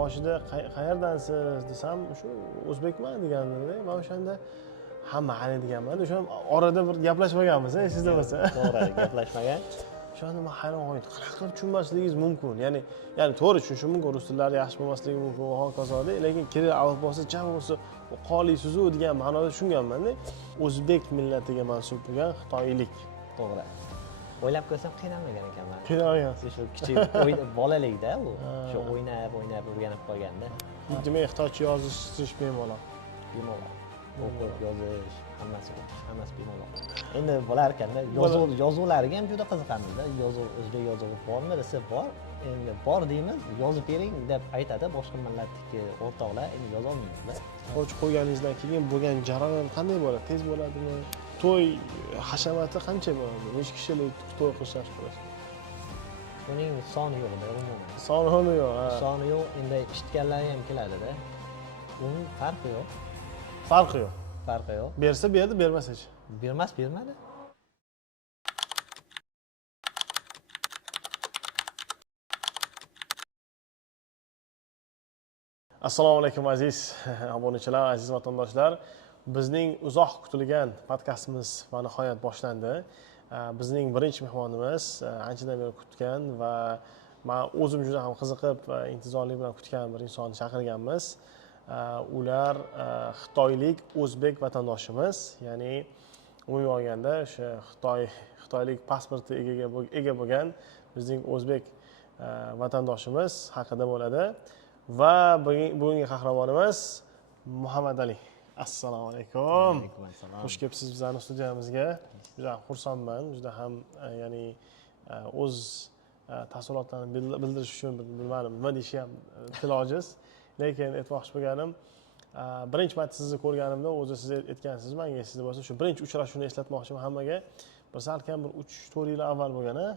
boshida qayerdansiz desam shu o'zbekman deganlarda man o'shanda ha mayli deganman. O'sha orada bir gaplashmaganmiz, esingizda bo'lsa. To'g'ri, gaplashmagan. O'shanda men hayron qoldim. Qanaqa qilib tushunmasligingiz mumkin? Ya'ni to'g'ri tushunishim mumkin, rus tillari yaxshi bo'lmasligi mumkin va hokazoda, lekin kiril alifbosi jam bo'lsa qoliysiz-u degan ma'noda tushunganman-da. O'zbek millatiga mansub bo'lgan xitoylik. To'g'ri. O'ylab ko'rsam qiynalmagan ekanman. Qiynalgansiz. Shu kichik bolalikda u shu o'ynab o'rganib qolganda. Demak, xitoycha yozish bemalol. Bemalol. O'qib, yozish, hammasi bemalol. Endi bo'lar ekanda, yozuvlariga ham juda qiziqamiz-da. O'zbek yozuvi bormi desa bor. Endi bor deymiz, yozib bering deb aytadi boshqa millatdagi o'rtoqlar, endi yoza olmaymiz-da. Xitoycha qo'yganingizdan keyin bo'lgan jarayon qanday bo'ladi? Tez bo'ladimi? To'y hashamati qancha bo'ladi? Necha kishilik to'y qilishni qilasiz? Uning soni yo'q-da, umuman. Soni yo'q, ha. Soni yo'q, endi eshitganlar ham keladi-da. Uning farqi yo'q. Farqi yo'q. Farqi yo'q. Bersa berdi, bermasa-chi? Bermadi. Assalomu alaykum aziz obunachilar, aziz vatandoshlar. Bizning uzoq kutilgan podkastimiz va nihoyat boshlandi. Bizning birinchi mehmonimiz anchadan beri kutgan va men o'zim juda ham qiziqib, intizorlik bilan kutgan bir insonni chaqirganmiz. Ular xitoylik o'zbek vatandoshimiz, ya'ni umumiy olganda o'sha xitoylik pasporti ega bo'lgan bizning o'zbek vatandoshimiz haqida bo'ladi. Va bugungi qahramonimiz Muhammad Ali. Assalomu alaykum. Alaykum assalom. Xush kelibsiz bizning studiyamizga. Juda ham xursandman. Juda ham ya'ni o'z taassurotlarini bildirish uchun bilmadim nima deyish ham til ojiz. Lekin aytmoqchi bo'lganim, birinchi marta sizni ko'rganimda o'zi siz aytgansiz, menga esingizda bo'lsa, shu birinchi uchrashuvni eslatmoqchiman hammaga. Bir salkam bir 3-4 yil avval bo'lgan-a.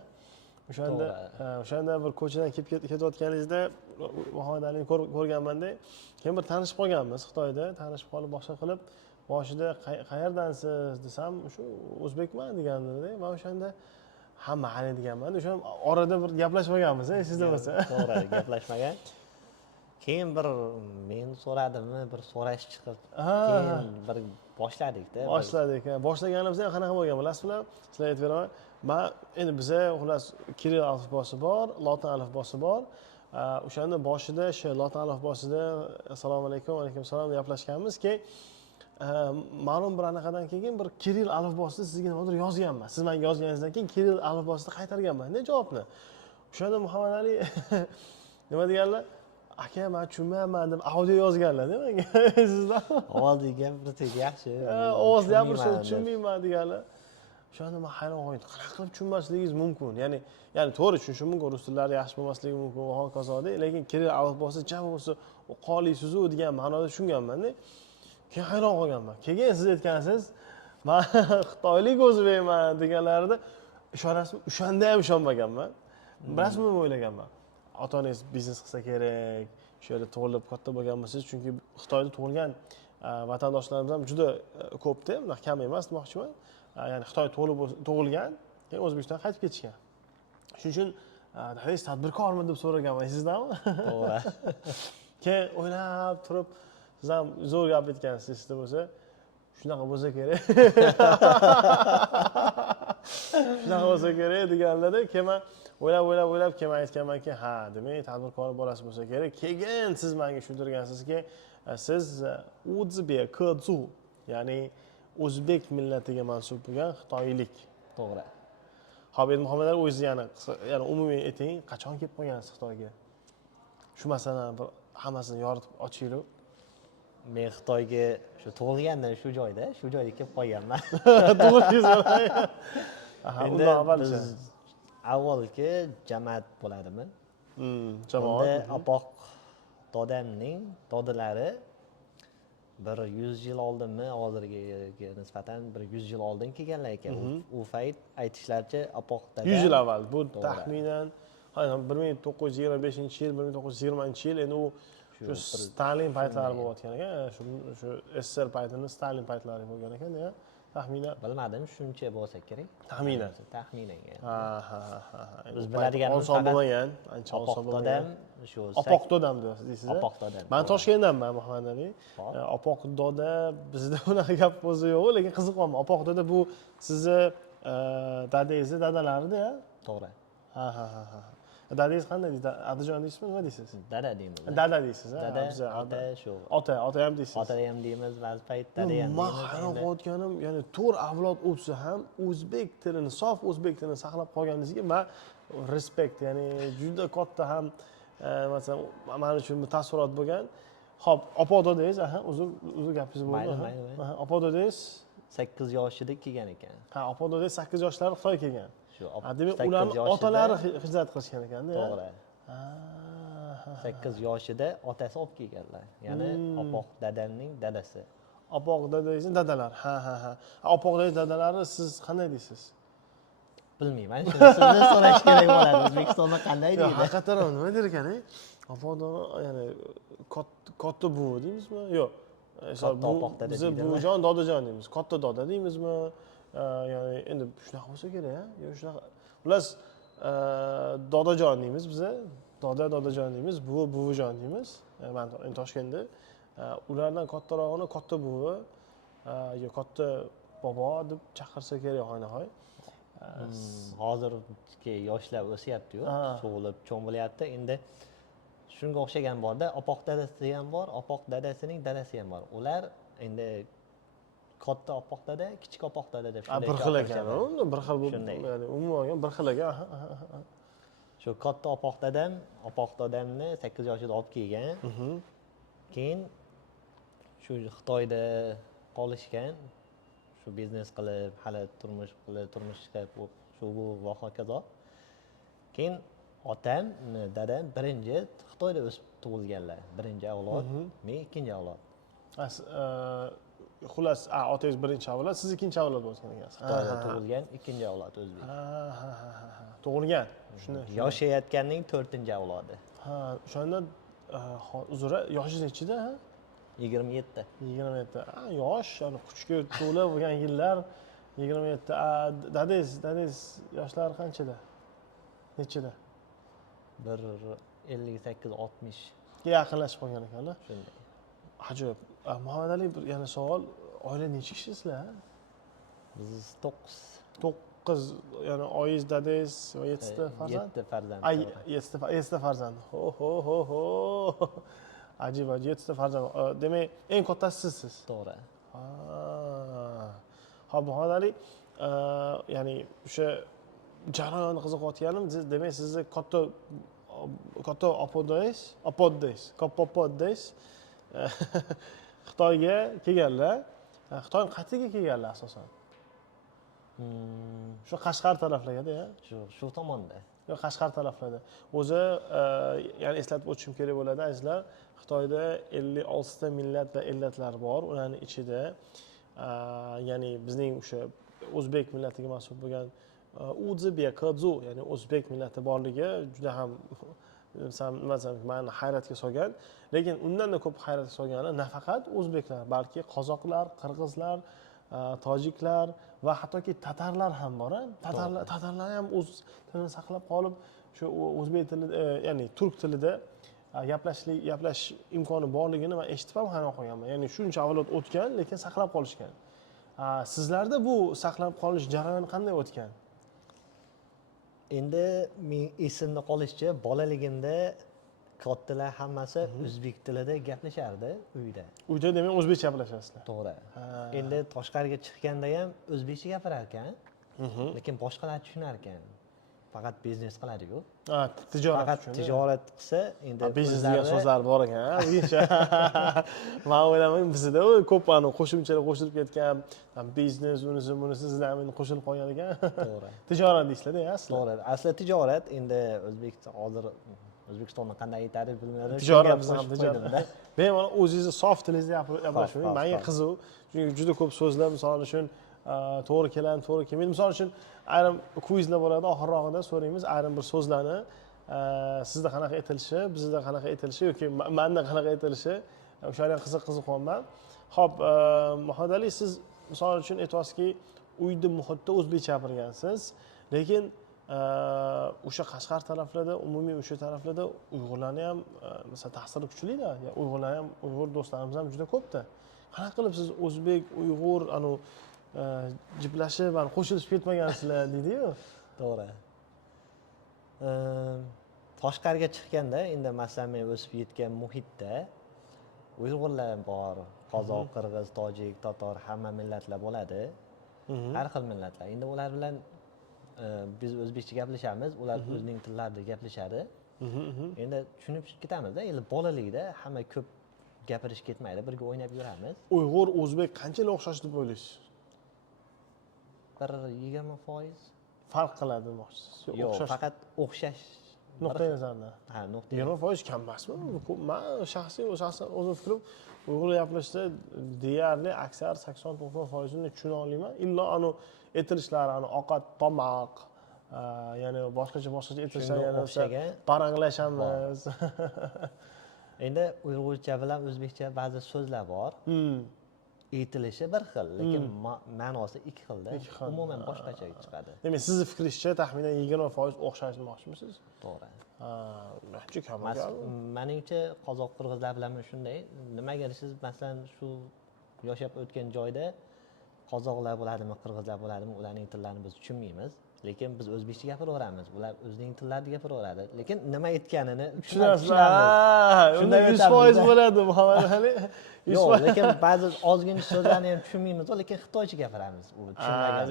O'shanda bir ko'chadan ketayotganingizda Muhammad Alini ko'rganman-da. Keyin bir tanishib qolganmiz Xitoyda, tanishib qolib boshqa qilib, boshida qayerdansiz desam, shu o'zbekman deganlarda, men o'shanda ha mayli deganman. O'sha orada bir gaplashmaganmiz, esingizda bo'lsa. To'g'ri, gaplashmagan. Keyin bir men so'radimmi, bir so'rash chiqib, keyin bir boshladik-da. Boshlaganimizda qanaqa bo'lgan bilasizmi? Sizlarga aytib beraman. Men endi bizda xullas kiril alifbosi bor, lotin alifbosi bor. O'shanda boshida o'sha lotin alifbosida assalomu alaykum, alaykum assalom deb gaplashganmiz. Keyin ma'lum bir anaqadan keyin bir kiril alifbosida sizga nimadir yozganman. Siz menga yozganingizdan keyin kiril alifbosida qaytarganman-da javobni. O'shanda Muhammad Ali nima deganlar? Aka, men tushunmayman deb audio yozganlar-da menga. Sizlar Ovoziga bir tek yaxshi. Ovoz gapirsa tushunmayman deganlar. O'shanda men hayron qoldim. Qanaqa qilib tushunmasligingiz mumkin? Ya'ni to'g'ri tushunishim mumkin, rus tillari yaxshi bo'lmasligi mumkin va hokazoda, lekin kiril alifbosi jam bo'lsa qoliysiz-u degan ma'noda tushunganman-da. Keyin hayron qolganman. Keyin siz aytgansiz, men xitoylik o'zbekman deganlarida ishonasizmi? O'shanda ham ishonmaganman. Bilasizmi nima o'ylaganman? Ota-onangiz biznes qilsa kerak, shu yerda tug'ilib katta bo'lgan bo'lsangiz, chunki Xitoyda tug'ilgan vatandoshlarimiz ham juda ko'p-da, bunaqa kam emas demoqchiman. Ya'ni Xitoy tug'ilgan, keyin O'zbekistonga qaytib ketishgan. Shuning uchun siz tadbirkormi deb so'raganman, sizdami? To'g'ri. Keyin o'ylab turib, siz ham zo'r gap aytgansiz, sizda bo'lsa, shunaqa bo'lsa kerak. Shunaqa bo'lsa kerak deganlarda, keyin men o'ylab keyin aytganmanki, ha, demak, tadbirkor bolasi bo'lsa kerak. Keyin siz menga tushuntirgansizki, siz O'zbek, ya'ni o'zbek millatiga mansub bo'lgan xitoylik. To'g'ri. Xo'p, endi Muhammad Ali o'zingiz yana umumiy ayting, qachon kelib qolgansiz Xitoyga? Shu masalani bir hammasini yoritib ochinglar. Men Xitoyga shu tug'ilgandan shu joyda kelib qolganman. Tug'ildingiz. Endi biz avvalgi jamoat bo'ladimi? Jamoat. Unda apoq dodamning dodalari bir 100 yil oldinmi, hozirgiga nisbatan bir 100 yil oldin kelganlar ekan. U payt aytishlaricha apoq dada 100 yil avval. Bu taxminan 1925-yil, 1920-yil, endi u shu Stalin paytlari bo'layotgan ekan. Shu SSR paytini Stalin paytlari bo'lgan ekan-da. taxminan? Bilmadim, shuncha bo'lsa kerak. Taxminan. Taxminan. Ha. Biz biladiganimiz oson bo'lmagan, ancha oson Opoq bo'lmagan. dodam shu Opoq dodam deysiz. Opoq dodam. Men Toshkentdanman, Muhammad Ali. Hop. Opoq doda bizda unaqa gap o'zi yo'q, lekin qiziqyapman. Opoq doda bu sizni dadangizni dadalarida-ya? To'g'ri. Ha. Dadangiz qanday deysiz? Adajon deysizmi, nima deysiz? Dada deymiz. Dada deysiz, ha? Dada, Bizda ota shu. ota ham deysiz. Ota ham deymiz, ba'zi payt dada ham Men deymiz. hayron qolganim, ya'ni 4 avlod o'tsa ham o'zbek tilini, sof o'zbek tilini saqlab qolganingizga men respekt, ya'ni juda katta ham masalan men uchun bir taassurot bo'lgan. Xo'p, opa dodangiz, uzr gapingiz bo'ldi. Mayli. Opa dodangiz 8 yoshida kelgan ekan. ha, opa dodangiz 8 yoshlarida Xitoyga kelgan. Shu Demak, 8 ularning yoshida- otalari hijrat qilishgan ekanda. To'g'ri. 8 yoshida otasi olib kelganlar. Ya'ni opoq dadamning dadasi. Opoq dadangizni dadalari. Ha. Opoq dadangiz dadalari siz qanday deysiz? Bilmayman, shuni sizdan so'rash kerak bo'ladi. O'zbekistonda qanday Yo'q, deydi? haqiqatan ham nima der ekan? Opoq dada, ya'ni katta buvi deymizmi? Yo'q. Katta opoq dada Biz deydimi? buvijon, dodajon deymiz. Katta doda deymizmi? Ya'ni endi shunaqa bo'lsa kerak-a? Yo, shunaqa. Xullas, dodajon deymiz biz. Dodajon deymiz, buvijon deymiz. Men Toshkentda ulardan kattarog'ini katta buvi yo katta bobo deb chaqirsa kerak oynahoy. Hozirgi yoshlar o'syapti-yu, Ha. tug'ilib cho'ng bo'lyapti. Endi shunga o'xshagan borda, opoq dadasi ham bor, opoq dadasining dadasi ham bor. Ular endi katta opoq dada, kichik opoq dada deb shunday Bir xil ekan, chaqirishadi. unda bir xil Shunday. ya'ni umuman olganda bir xil ekan. Shu katta opoq dadamni 8 yoshida olib kelgan. Keyin shu Xitoyda qolishgan. Shu biznes qilib, hali turmushga shu bu va hokazo. Keyin otam, dadam birinchi Xitoyda o'sib tug'ilganlar. Birinchi avlod, men ikkinchi avlod. Xullas, otangiz birinchi avlod, siz ikkinchi avlod bo'lgan ekansiz. Xitoyda tug'ilgan ikkinchi avlod o'zbek. Tug'ilgan. Shuni. Yashayotganning 4-avlodi. Ha, o'shanda uzra yoshingiz nechida? 27. 27. Yosh, ya'ni quchga to'la bo'lgan yillar 27. Dadangiz yoshlari qanchada? Nechida? 58-60 Yaqinlashib qolgan ekanlar. shunday. Ajoyib. Muhammad Ali, bir yana savol. Oila necha kishisizlar? Biz 9. 9, ya'ni oyiz, dadangiz va 7 ta farzand? 7 farzand. 7 ta farzand. Ho. Ajib, 7 ta farzand. Demak, eng kattasi sizsiz. To'g'ri. Xo'p, Muhammad Ali, ya'ni o'sha jarayonni qiziqayotganim, demak, sizni katta opoddays Xitoyga kelganlar. Xitoy qayerga kelganlar asosan? Shu Qashqar taraflarga-da. Shu tomonda. Yo'q, Qashqar taraflarda. O'zi, ya'ni eslatib o'tishim kerak bo'ladi, azizlar. Xitoyda 56 ta millat va ellatlar bor. Ularning ichida ya'ni bizning o'sha o'zbek millatiga mansub bo'lgan Uzbek, ya'ni o'zbek millati borligi juda ham masalan meni hayratga solgan. Lekin undan-da ko'p hayratga solgani nafaqat o'zbeklar, balki qozoqlar, qirg'izlar, tojiklar va hattoki tatarlar ham bor. Tatarlar ham o'z tilini saqlab qolib, shu o'zbek tilida, ya'ni turk tilida gaplash imkoni borligini men eshitib ham hayron qolganman. Ya'ni shuncha avlod o'tgan, lekin saqlab qolishgan. Sizlarda bu saqlab qolish jarayoni qanday o'tgan? Endi men esimda qolishicha, bolaligimda kattalar hammasi o'zbek tilida gaplashardi uyda. Uyda demak o'zbekcha gaplashasizlar. To'g'ri. Endi tashqariga chiqqanda ham o'zbekcha gapirar ekan, lekin boshqalar tushunar ekan. Faqat biznes qiladi-ku. Tijorat Faqat uchun. tijorat qilsa, endi biznes degan so'zlar bor ekan, o'zbekcha. Men o'ylayman, bizda ko'p qo'shimchalar qo'shilib ketgan, biznes, bunisi sizlar endi qo'shilib qolgan ekan. To'g'ri. Tijorat deysizlar-da, asli. To'g'ri. Asli tijorat, endi hozir O'zbekistonda qanday aytadi bilmayman. Tijorat biz ham tijorat. Bemalol o'zingizni sof tilingizda gapiravering. Menga qiziq. Chunki juda ko'p so'zlar, misol uchun to'g'ri keladi, to'g'ri kelmaydi. Misol uchun ayrim kvizlar bo'ladi, oxirrog'ida so'raymiz ayrim bir so'zlarni sizda qanaqa aytilishi, bizda qanaqa aytilishi yoki menda qanaqa aytilishi, o'shalarga qiziqyapman. Xo'p, Muhammad Ali, siz misol uchun aytyapsizki, uyda muhitda o'zbekcha gapirgansiz, lekin o'sha Qashqar taraflarda, umumiy o'sha taraflarda Uyg'urlarni ham masalan ta'siri kuchli-da. Uyg'urlar ham, Uyg'ur do'stlarimiz ham juda ko'pda. Qanaqa qilib siz o'zbek, Uyg'ur jiplashib, qo'shilishib ketmagansizlar deydi-yu. To'g'ri. Toshqarga chiqqanda, endi masalan men o'sib yetgan muhitda Uyg'urlar bor, qozoq, qirg'iz, tojik, totor, hamma millatlar bo'ladi. Har xil millatlar. Endi ular bilan biz o'zbekcha gaplashamiz, ular o'zining tillarida gaplashadi. Endi tushunib ketamiz-da, endi bolalikda hamma ko'p gapirish ketmaydi, birga o'ynab yuramiz. Uyg'ur, o'zbek qanchalik o'xshash deb o'ylaysiz? 20% Farq qiladi demoqchisiz? Yo'q, faqat o'xshash. Nuqtai nazardan. Ha, nuqtai. 20% kam emasmi? Men shaxsan o'zim fikrim, Uyg'ur gaplashsa deyarli aksar 80-90% ni tushuna olaman. Illo aytilishlari, ovqat, tomoq, ya'ni boshqacha aytilishlar, o'xshagan paranglashamiz. Endi uyg'urcha bilan o'zbekcha ba'zi so'zlar bor. Aytilishi bir xil, lekin ma'nosi ikki xilda. Umuman boshqacha chiqadi. Demak, sizning fikringizcha taxminan 20% o'xshash demoqchimisiz? To'g'ri. Juda kam. Meningcha qozoq, qirg'izlar bilan shunday. Nimaga siz masalan shu yashab o'tgan joyda qozoqlar bo'ladimi, qirg'izlar bo'ladimi, ularning tillarini biz tushunmaymiz. Lekin biz o'zbekcha gapiraveramiz. Ular o'zining tillarida gapiraveradi. Lekin nima aytganini tushunasizlar. Shunda 100% bo'ladi Muhammad Ali. Yo'q, lekin ba'zi ozgina so'zlarni ham tushunmaymiz, lekin xitoycha gapiramiz. U tushunmagan.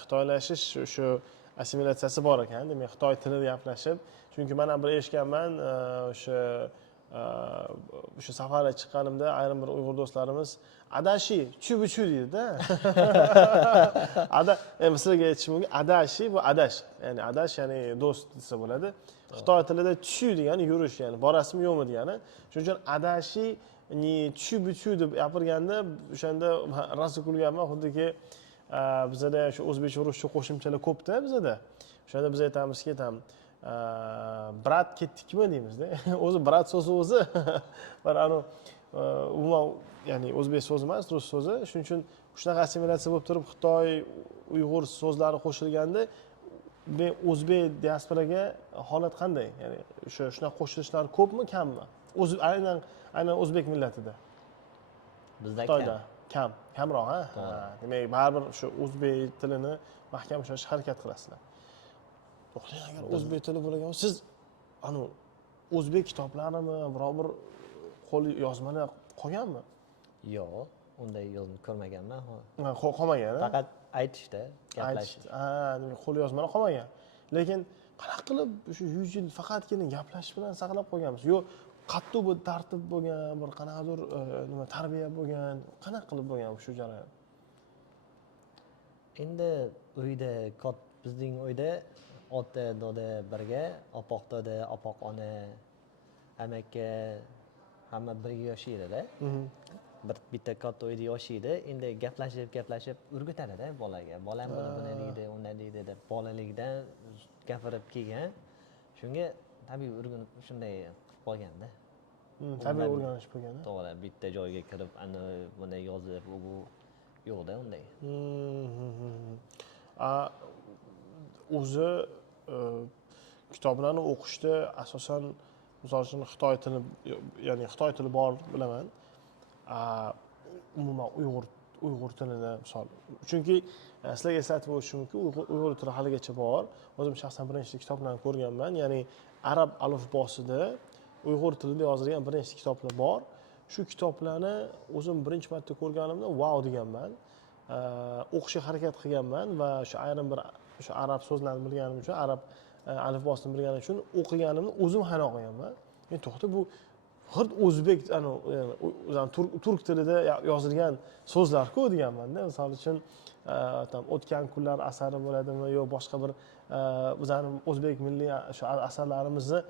Xitoylashish shu assimilyatsiyasi bor ekan. Demak, Xitoy tilida gaplashib, chunki men ham bir eshitganman, o'sha safarga chiqqanimda ayrim bir Uyg'ur do'stlarimiz adashi, chu-bu-chu deydi-da. Sizlarga aytishim mumkin, adashi bu adash. Ya'ni adash ya'ni do'st desa bo'ladi. Xitoy tilida chu degani yurish, ya'ni borasizmi yo'qmi degani. Shuning uchun adashi ni chu-bu-chu deb gapirganda o'shanda rosa kulganman, xuddiki bizada shu o'zbekcha ruscha qo'shimchalar ko'pda bizada. O'shanda biz aytamizki, brat ketdikmi deymizda. O'zi brat so'zi o'zi bir umuman ya'ni o'zbek so'zi emas, rus so'zi. Shuning uchun shunaqa assimilyatsiya bo'lib turib Xitoy, Uyg'ur so'zlari qo'shilganda o'zbek diasporaga holat qanday? Ya'ni shunaqa qo'shilishlar ko'pmi, kammi? Aynan o'zbek millatida. Bizda kamroq, ha? Demak, baribir shu o'zbek tilini mahkam ushlashga harakat qilasizlar. To'xtang, agar o'zbek tili bo'lgan siz o'zbek kitoblarini biror bir qo'l yozmalar qolganmi? Yo'q, unday yozma ko'rmaganman. Qolmagan, faqat aytishda, gaplashish. Demak, qo'l yozmalar qolmagan. Lekin qanaqa qilib shu 100 yil faqatgina gaplashish bilan saqlab qo'yganmiz? Yo'q, qattiq bir tartib bo'lgan, bir qanaqadir tarbiya bo'lgan, qanaqa qilib bo'lgan shu jarayon? Endi uyda bizning uyda ota, doda birga, opoq doda, opoq ona, amaki hamma birga yashaydi-da. Bitta katta uyda yashaydi. Endi gaplashib o'rgatadi-da bolaga. Bolam buni deydi, uni deydi deb bolalikdan gapirib kelgan. Shunga tabiiy o'rganib shunday qilib qolganda. Tabiiy o'rganish bo'lgan. To'g'ri, bitta joyga kirib, buni yozib, bu yo'qda unday. O'zi kitoblarni o'qishda asosan misol uchun Xitoy tili, ya'ni Xitoy tili bor bilaman. Umuman Uyg'ur tilida misol. Chunki sizlarga eslatib o'tishim mumkin, Uyg'ur tili haligacha bor. O'zim shaxsan bir nechta kitoblarni ko'rganman. Ya'ni arab alifbosida Uyg'ur tilida yozilgan bir nechta kitoblar bor. Shu kitoblarni o'zim birinchi marta ko'rganimda wow deganman. O'qishga harakat qilganman va shu ayrim bir shu arab so'zlarini bilganim uchun, arab alifbosini bilganim uchun o'qiganimda o'zim hayron qolganman. Men to'xta, bu hirt o'zbek turk tilida yozilgan so'zlar-ku deganman-da. Misol uchun o'tgan kunlar asari bo'ladimi yo boshqa bir bizning o'zbek milliy shu asarlarimizni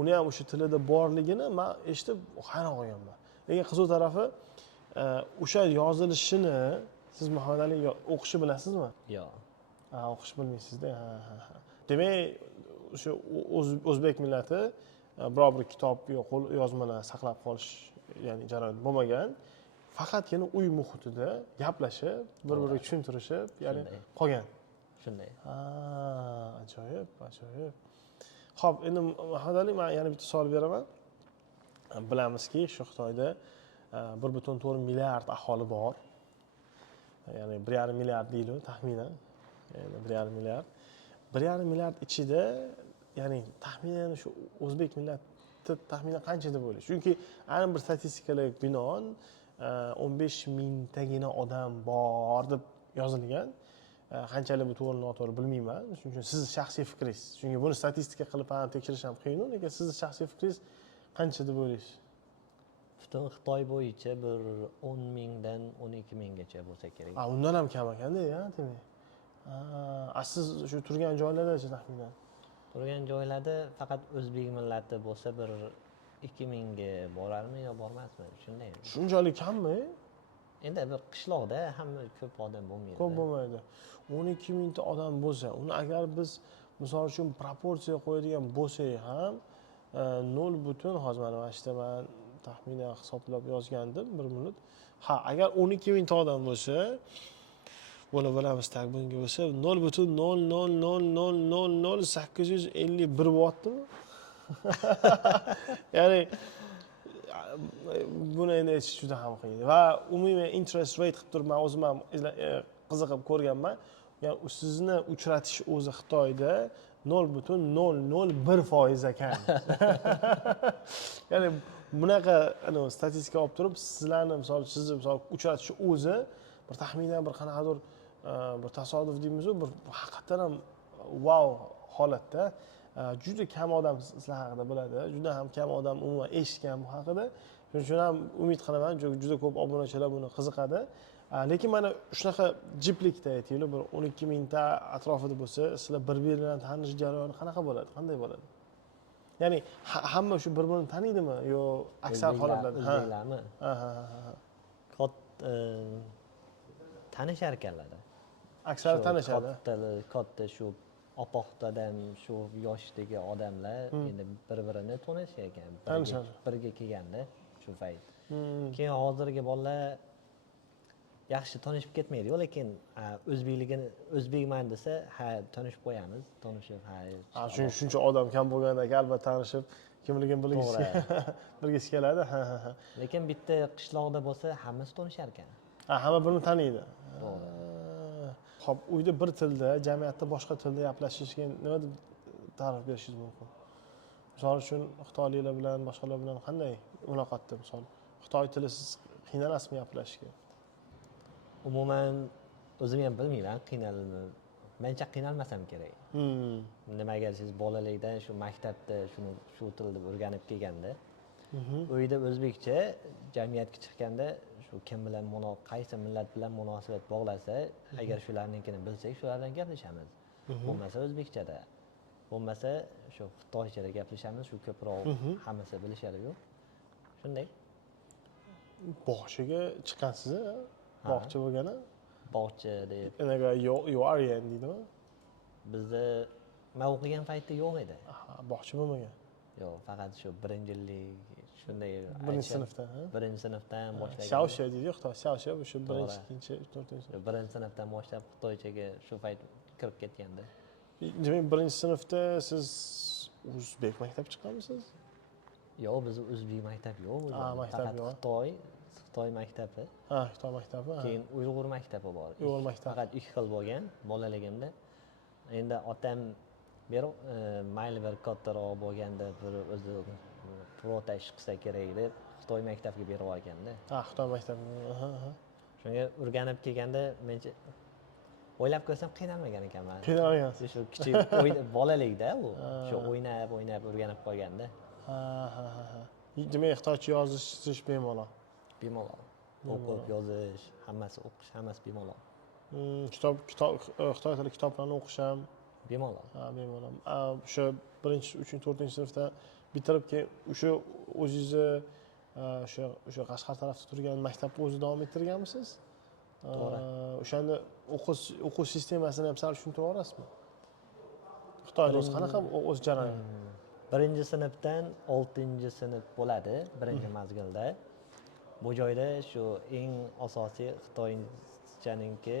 uni ham o'sha tilida borligini men eshitib hayron qolganman. Lekin qiziq tarafi o'sha yozilishini siz Muhammad Ali o'qishni bilasizmi? Yo'q. O'qish bilmaysizda. Demak, o'sha o'zbek millati biror bir kitob yo qo'l yozmalar saqlab qolish, ya'ni jarayon bo'lmagan. faqatgina uy muhitida gaplashib, bir-biriga tushuntirishib, ya'ni Shunday. qolgan. Shunday. Ajoyib, ajoyib. Xo'p, endi Muhammad Ali, men yana bitta savol beraman. Bilamizki, shu Xitoyda 1,4 milliard aholi bor. Ya'ni 1,5 milliard deylik taxminan. Ya'ni 1,5 milliard. 1,5 milliard ichida, ya'ni taxminan shu o'zbek millati taxminan qancha deb o'ylaysiz? Chunki aynan bir statistikalarga binoan 15 mingtagina odam bor deb yozilgan. Qanchalik bu to'g'ri noto'g'ri bilmayman. Shuning uchun sizni shaxsiy fikringiz. Chunki buni statistika qilib ham tekshirish ham qiyin, lekin sizni shaxsiy fikringiz qancha deb o'ylaysiz? Butun Xitoy bo'yicha bir 10 mingdan 12 minggacha bo'lsa kerak. Undan ham kam ekanda, demak. Siz shu turgan joylardachi taxminan? Turgan joylarda faqat o'zbek millati bo'lsa bir 2 mingga borarmi yo bormasmi? Shunday. Shunchalik kammi? Endi bir qishloqda hamma ko'p odam bo'lmaydi. Ko'p bo'lmaydi. 12 mingta odam bo'lsa, uni agar biz misol uchun proporsiya qo'yadigan bo'lsak ham 0 hozir mana ishda men taxminan hisoblab yozgandim 1 minut. Agar 12 mingta odam bo'lsa, buni bilamiz, tak bunga bo'lsa 0,0000851 bo'lyaptimi? Ya'ni buni endi aytish juda ham qiyin. Va umumiy interest rate qilib turib men o'zim ham qiziqib ko'rganman. Ya'ni sizni uchratish o'zi Xitoyda 0,001% ekan. Ya'ni bunaqa statistika olib turib, sizlarni sizni uchratish o'zi bir taxminan bir qanaqadir bir tasodif deymiz-ku, bir haqiqatan ham wow holatda. Juda kam odam sizlar haqida biladi, juda ham kam odam umuman eshitgan bu haqida. Shuning uchun ham umid qilaman, juda ko'p obunachilar buni qiziqadi. Lekin mana shunaqa jiplikda aytaylik, bir 12 mingta atrofida bo'lsa, sizlar bir-biri bilan tanish jarayoni qanaqa bo'ladi? Qanday bo'ladi? Ya'ni hamma shu bir-birini taniydimi yo aksar holatlarda? O'zbeklarmi? Tanishar ekanlar. Aksar tanishadi. Katta shu opoqdadan shu yoshdagi odamlar endi bir-birini tanishar ekan. Birga kelganda shu payt. Keyin hozirgi bolalar yaxshi tanishib ketmaydi-ku, lekin o'zbekman desa, tanishib qo'yamiz, tanishib, shuncha odam kam bo'lganda albatta tanishib, kimligini bilgisi keladi. Lekin bitta qishloqda bo'lsa, hammasi tanishar ekan. Hamma birini taniydi. Xo'p, uyda bir tilda, jamiyatda boshqa tilda gaplashishga nima deb ta'rif berishingiz mumkin? Misol uchun xitoyliklar bilan, boshqalar bilan qanday muloqotda, misol xitoy tili siz qiynalasizmi gaplashishga? Umuman o'zim ham bilmayman, mencha qiynalmasam kerak. Nimaga siz bolalikdan shu maktabda shu tilni o'rganib kelganda, uyda o'zbekcha, jamiyatga chiqqanda shu kim bilan qaysi millat bilan munosabat bog'lasa, agar shularnikini bilsak, shulardan gaplashamiz. Bo'lmasa o'zbekchada. Bo'lmasa shu xitoychada gaplashamiz, shu ko'proq hammasi bilishadi-ku. Shunday. Bog'chaga chiqqansiz, bog'cha bo'lgani? Bog'cha deb. Enaga you are deydimi? Bizda men o'qigan paytda yo'q edi. Bog'cha bo'lmagan. Yo'q, faqat shu 1-yillik shunday 1-sinfdan, 1-sinfdan boshlagan. Xiaoxia deydi, Xitoy Xiaoxia bu shu 1-ikkinchi, 4-chi. 1-sinfdan boshlab Xitoychaga shu payt kirib ketganda. Demak, 1-sinfda siz o'zbek maktabga chiqqanmisiz? Yo'q, biz o'zbek maktab yo'q. Maktab yo'q. Xitoy maktabi. Xitoy maktabi. Keyin Uyg'ur maktabi bor. Uyg'ur maktabi. Faqat 2 xil bo'lgan bolaligimda. Endi otam mayli bir kattaroq bo'lganda bir o'zi pirota ish qilsa kerak deb Xitoy maktabiga berib olganda. Xitoy maktabi. Shunga o'rganib kelganda mencha o'ylab ko'rsam qiynalmagan ekanman. Qiynalgansiz. Shu kichik bolalikda u shu o'ynab o'rganib qolganda. Demak, xitoycha yozish, chizish bemalol. Bemalol. O'qib, yozish, hammasi o'qish, hammasi bemalol. Xitoy tili kitoblarni o'qish ham bemalol. Bemalol. O'sha 1-3-4-sinfda bitirib keyin o'sha o'zingizni o'sha Qashqar tarafda turgan maktabni o'zi davom ettirganmisiz? To'g'ri. O'shanda o'quv sistemasini ham sal tushuntirib olasizmi? Xitoyda o'zi qanaqa o'z jarayoni? 1-sinfdan 6-sinf bo'ladi, birinchi mazgilda. Bu joyda shu eng asosiy xitoychaninki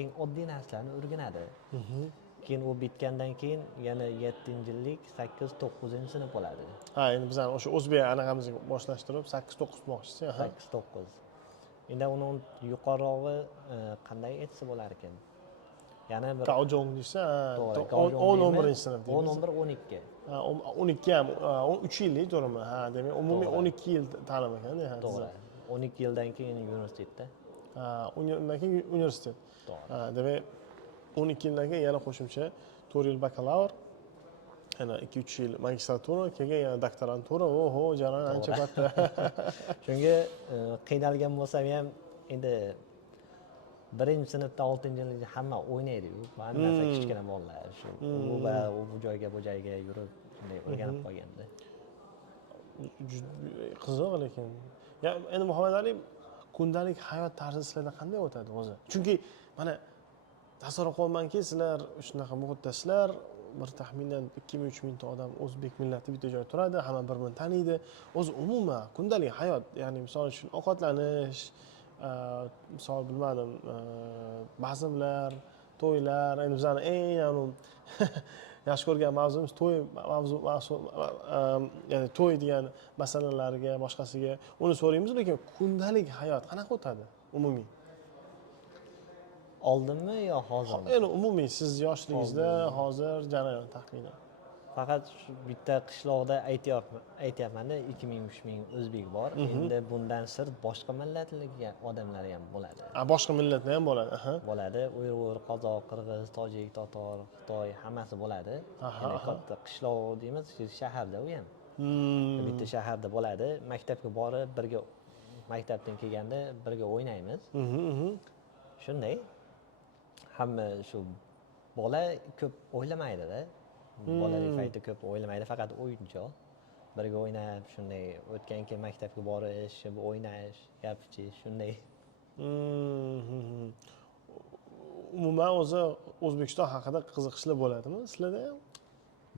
eng oddiy narsalarni o'rganadi. Keyin u bitgandan keyin yana 7-yillik 8-9 sinf bo'ladi. Ha, endi bizani o'sha o'zbek anaqamizga moslashtirib 8-9 qilmoqchisiz. 8-9. Endi uni yuqorog'i qanday aytsa bo'lar ekan? Yana bir Gaojong desa, to'g'ri, 10-11 sinf deymiz. 10-11-12. 12 ham 3 yillik to'g'rimi? Ha, demak umumiy 12 yil ta'lim ekan, ha. To'g'ri. 12 yildan keyin universitetda. Ha, undan keyin universitet. To'g'ri. Ha, demak 12 yildan keyin yana qo'shimcha 4 yil bakalavr, yana 2-3 yil magistratura, keyin yana doktorantura. Oho, jarayon ancha katta. Shunga qiynalgan bo'lsam ham endi 1-sinfda 6-yilda hamma o'ynaydi-yu. Hammasi kichkina bolalar shu bu joyga bu joyga yurib shunday o'rganib qolganda. Qiziq lekin. Ya endi Muhammad Ali kundalik hayot tarzi sizlarda qanday o'tadi o'zi? Chunki mana tasavvur qilyapmanki, sizlar shunaqa muhitdasizlar, bir taxminan 2000-3000 ta odam o'zbek millati bitta joyda turadi, hamma bir-birini taniydi. O'zi umuman kundalik hayot, ya'ni misol uchun ovqatlanish, misol bilmadim, bazmlar, to'ylar, endi bizani eng yaxshi ko'rgan mavzumiz to'y ya'ni to'y degan masalalarga, boshqasiga uni so'raymiz, lekin kundalik hayot qanaqa o'tadi umumiy? Oldinmi yo hozirmi? Endi umumiy siz yoshligingizda hozir jarayon taxminan. Faqat shu bitta qishloqda aytyapman-da, 2000-3000 o'zbek bor. Endi bundan sirt boshqa millatlarga odamlar ham bo'ladi. Boshqa millatlar ham bo'ladi. Bo'ladi. Uyg'ur, qozoq, qirg'iz, tojik, totor, xitoy hammasi bo'ladi. Ya'ni katta qishloq deymiz, shaharda u ham. Bitta shaharda bo'ladi. Maktabga borib, birga maktabdan kelganda birga o'ynaymiz. Shunday. Hamma shu bola ko'p o'ylamaydi-da. Bolalik payti ko'p o'ylamaydi, faqat o'yinchoq. Birga o'ynab, shunday o'tgan keyin maktabga borish, o'ynash, gapichish, shunday. Umuman o'zi O'zbekiston haqida qiziqishlar bo'ladimi sizlarda ham?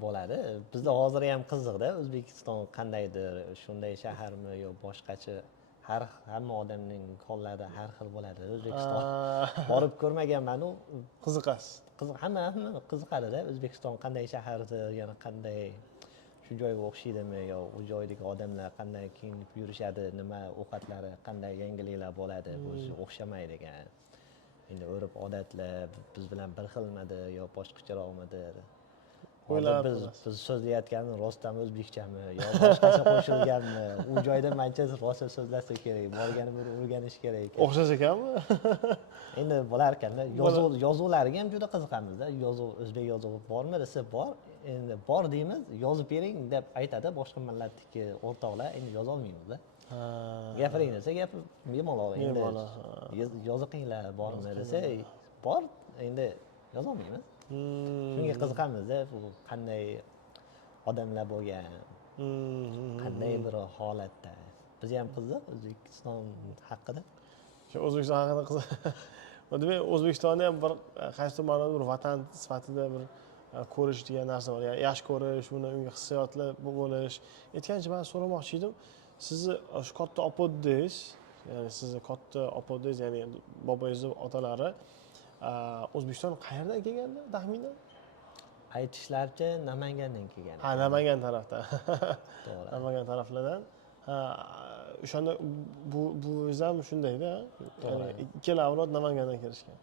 Bo'ladi. Bizda hozir ham qiziqda, O'zbekiston qandaydir, shunday shaharmi yo boshqacha. Hamma odamning hollari har xil bo'ladi. O'zbekiston borib ko'rmaganman-u. Qiziqasiz. Hamma qiziqadi-da. O'zbekiston qanday shahardir, yana qanday shu joyga o'xshaydimi yo u joydagi odamlar qanday kiyinib yurishadi, nima ovqatlari, qanday yangiliklar bo'ladi, o'zi o'xshamaydi ekan. Endi urf odatlar biz bilan bir xilmidi yo boshqacharoqmidi? Biz so'zlayotganimiz rostdan o'zbekchami yo boshqacha qo'shilganmi? U joyda mancha rosa so'zlasa kerak, borgani bir o'rganish kerak. O'xshash ekanmi? Endi bo'lar ekanda, yozuvlariga ham juda qiziqamiz-da. Yozuv, o'zbek yozuvi bormi desa bor. Endi bor deymiz, yozib bering deb aytadi boshqa millatdagi o'rtoqlar, endi yoza olmaymiz-da. Gapiring desa, gapir bemalol endi. Yoziqinglar bormi desa, bor, endi yoza olmaymiz. Shunga qiziqamiz-da, bu qanday odamlar bo'lgan, qanday bir holatda. Biz ham qiziq O'zbekiston haqida. Shu O'zbekiston haqida qiziq. Demak, O'zbekistonni ham bir qaysi ma'noda bir vatan sifatida bir ko'rish degan narsa bor. Ya'ni yaxshi ko'rish, unga hissiyotlar bo'lish. Aytgancha men so'ramoqchi edim, sizni shu katta opodingiz, ya'ni sizni katta opodingiz, ya'ni boboyingiz otalari O'zbekiston qayerdan kelganda taxminan? Aytishlaricha Namangandan kelgan. Ha, Namangan tarafdan. To'g'ri. Namangan taraflardan. Ha, o'shanda buvingiz ham shundayda, ya'ni ikkala avlod Namangandan kelishgan.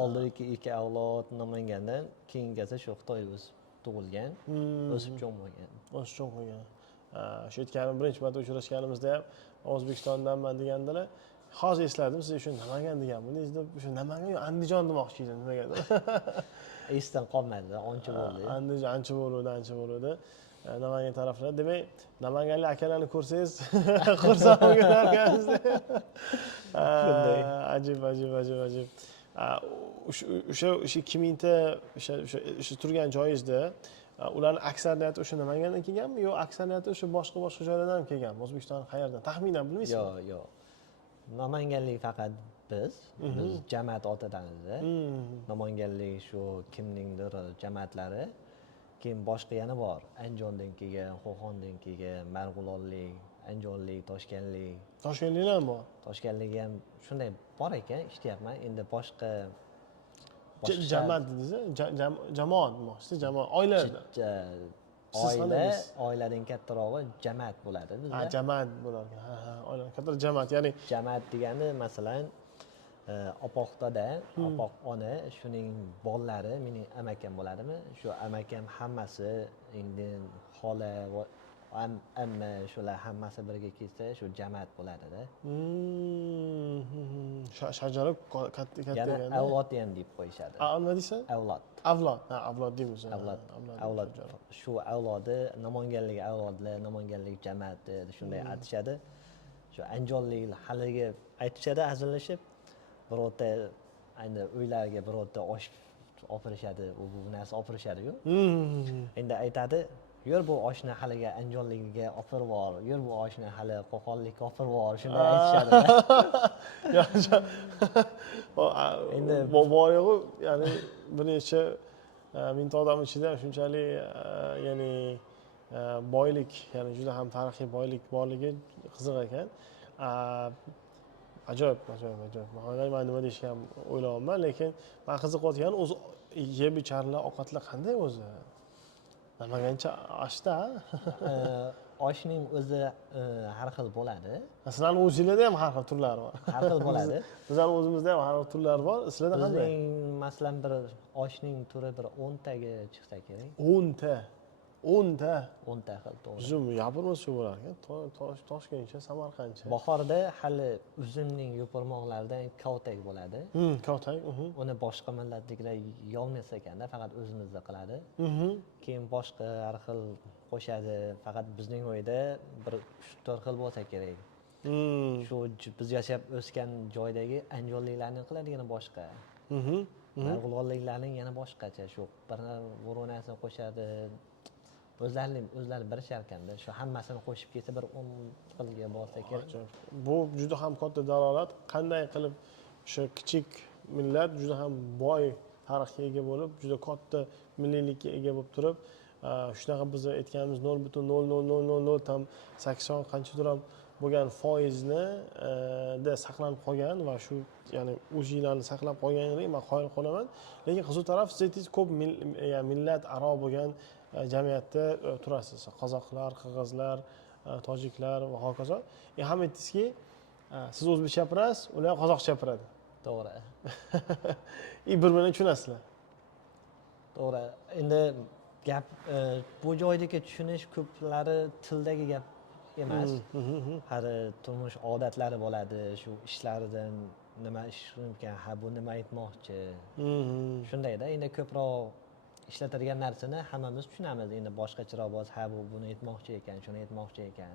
Oldingi ikki avlod Namangandan, keyingisi shu Xitoyda tug'ilgan, o'sib cho'mgan. O'sib cho'mgan. Shu aytganim birinchi marta uchrashganimizda ham O'zbekistondanman degandilar. Hozir esladim, siz o'sha Namangan deganmidingiz deb, o'sha Namangan yo Andijon demoqchi edim, nimaga? Esdan qolmadi, ancha bo'ldi. Andijon ancha bo'ldi. Namangan taraflar. Demak, namanganlik akalarni ko'rsangiz, xursand bo'larkansiz. Ajib. O'sha 2000 ta o'sha turgan joyingizda ularning aksariyati o'sha Namangandan kelganmi yo aksariyati o'sha boshqa joylardan kelganmi? O'zbekiston qayerdan? Taxminan bilmaysizmi? Yo'q. Namanganlik faqat biz jamoat otadamiz-da. Namanganlik shu kimningdir jamoatlari. keyin boshqa yana bor. Andijondan kelgan, Qo'qondan kelgan, Marg'ilonlik, Andijonlik, Toshkentlik. Toshkentliklar ham bor. Toshkentlik ham shunday bor ekan, ishlayapman. Endi boshqa Jamoat dedingiz, jamoat demoqchisiz, jamoat oilalarda. Oiladan kattarog'i jamoat bo'ladi bizda. Ha, jamoat bo'ladi. Ha, oila katta jamoat, ya'ni Jamoat degani masalan opoqdada opoq ona, shuning bolalari, mening amakam bo'ladimi? Shu amakam hammasi, endi xola va amma shular hammasi birga kelsa, shu jamoat bo'ladida. Shajara katta Yana deganda. avlod ham deb qo'yishadi. Nima deysan? Avlod. Avlod. Ha, avlod deymiz. Avlod. Shu avlodi, Namanganlik avlodlar, Namanganlik jamoati shunday aytishadi. Shu andijonlik haligi aytishadi hazillashib, birorta endi uylariga birorta osh opirishadi, bu narsa opirishadi-ku. Endi aytadi, yur bu oshni haliga andijonligiga opirib bor, yur bu oshni hali Qo'qonlikka opirib bor, shunday aytishadi. Endi bor yo'q, ya'ni bir necha mingta odam ichida shunchalik ya'ni boylik, ya'ni juda ham tarixiy boylik borligi qiziq ekan. Ajoyib. Men nima deyishga ham o'ylayapman, lekin men qiziqayotgani o'zi yeb icharlar, ovqatlar qanday o'zi? Namagancha oshda? Oshning o'zi har xil bo'ladi. Sizlarning o'zingizda ham har xil turlari bor. Har xil bo'ladi. Bizlar o'zimizda ham har xil turlari bor. Sizlarda qanday? Bizning masalan bir oshning turi bir 10 taga chiqsa kerak. 10 ta. 10 ta. 10 ta xil to'g'ri. Uzum yapirmoqchi bo'lar ekan. Toshkentcha, Samarqandcha. Bahorda hali uzumning yo'pirmoqlaridan kavtak bo'ladi. Kavtak. Uni boshqa millatliklar yolmas ekanda, faqat o'zimizda qiladi. Keyin boshqa har xil qo'shadi. Faqat bizning uyda bir 3-4 xil bo'lsa kerak. Shu biz yashab o'sgan joydagi andijonliklarning qiladigani boshqa. Marg'ilonliklarning yana boshqacha. Shu bir voronasini qo'shadi. O'zlari birishar ekanda, shu hammasini qo'shib kelsa bir 10 xilga bo'lsa kerak. Bu juda ham katta dalolat. Qanday qilib o'sha kichik millat juda ham boy tarixga ega bo'lib, juda katta milliylikka ega bo'lib turib, shunaqa biz aytganimiz 0.0000 tam 80 qanchadir ham bo'lgan foizni da saqlanib qolgan va shu ya'ni o'zinglarni saqlab qolganiga men qoyil qolaman. Lekin qiziq taraf, siz aytdingiz, ko'p millat aro bo'lgan jamiyatda turasiz. Qozoqlar, qirg'izlar, tojiklar va hokazo. Ham aytdingizki, siz o'zbekcha gapirasiz, ular qozoqcha gapiradi. To'g'ri. Bir-birini tushunasizlar. To'g'ri. Endi gap bu joydagi tushunish ko'plari tildagi gap emas. Har turmush odatlari bo'ladi, shu ishlaridan nima ish qilingan, ha bu nima aytmoqchi. Shundayda, endi ko'proq ishlatadigan narsani hammamiz tushunamiz. Endi boshqacharoq bo'lsa, ha bu buni aytmoqchi ekan, shuni aytmoqchi ekan.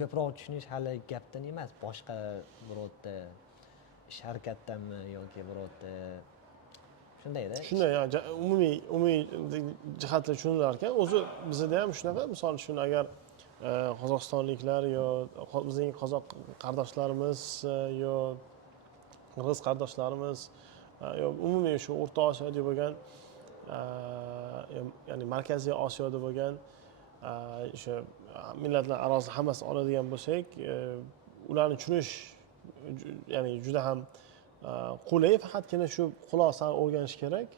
Ko'proq tushunish hali gapdan emas, boshqa birorta ish harakatdanmi yoki birorta shundayda. Shunday, umumiy jihatlar tushunilar ekan. O'zi bizda ham shunaqa, misol uchun agar qozog'istonliklar yo bizning qozoq qardoshlarimiz yo qirg'iz qardoshlarimiz yo umumiy shu O'rta Osiyoda bo'lgan, ya'ni Markaziy Osiyoda bo'lgan o'sha millatlar orasida hammasini oladigan bo'lsak, ularni tushunish ya'ni juda ham qulay, faqatgina shu xulosani o'rganish kerak.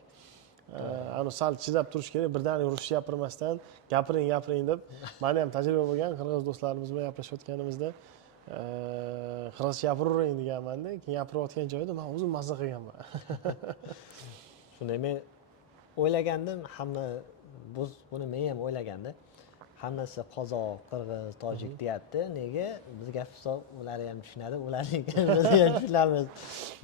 Sal chidab turish kerak, birdaniga ruscha gapirmasdan gapiring deb. Meni ham tajriba bo'lgan, qirg'iz do'stlarimiz bilan gaplashayotganimizda qirg'izcha gapiravering deganman-da, keyin gapirayotgan joyda men o'zim mazza qilganman. Shunday men o'ylagandim, buni men ham o'ylagandim. Hammasi qozoq, qirg'iz, tojik deyapti. Nega? Biz gapirsak ular ham tushunadi, ularning biz ham tushunamiz.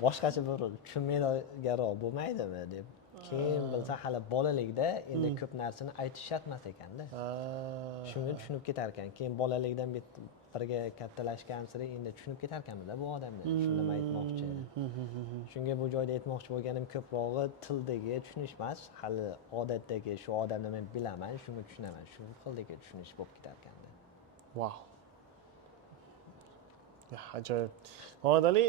Boshqacha bir tushunmaydiganroq bo'lmaydimi deb. Keyin bilsa hali bolalikda endi ko'p narsani aytish shart emas ekanda. Shunga tushunib ketar ekan. Keyin bolalikdan birga kattalashgan sari endi tushunib ketar ekanmiz bu odamni. Shuni nima aytmoqchi. Shunga bu joyda aytmoqchi bo'lganim ko'prog'i tildagi tushunish emas, hali odatdagi shu odamni men bilaman, shuni tushunaman. Shu xildagi tushunish bo'lib ketar ekanda. Wow. Ajoyib. Muhammad Ali,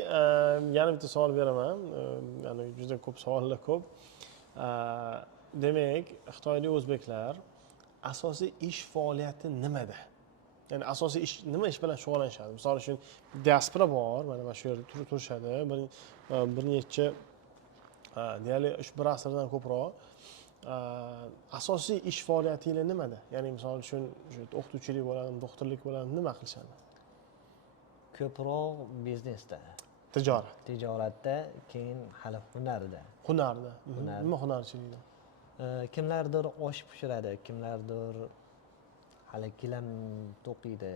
yana bitta savol beraman. Ya'ni juda ko'p savollar ko'p. Demak, Xitoylik o'zbeklar asosiy ish faoliyati nimada? Ya'ni asosiy ish nima ish bilan shug'ullanishadi? Misol uchun diaspora bor, mana shu yerda turishadi. Bir necha deyarli 1 asrdan ko'proq. Asosiy ish faoliyatinglar nimada? Ya'ni misol uchun o'qituvchilik bo'ladimi, doktorlik bo'ladimi, nima qilishadi? Ko'proq biznesda, Tijorat. tijoratda, keyin hali hunarda. Hunarda. Hunar. Nima hunarchilikda? Kimlardir osh pishiradi, kimlardir hali gilam to'qiydi.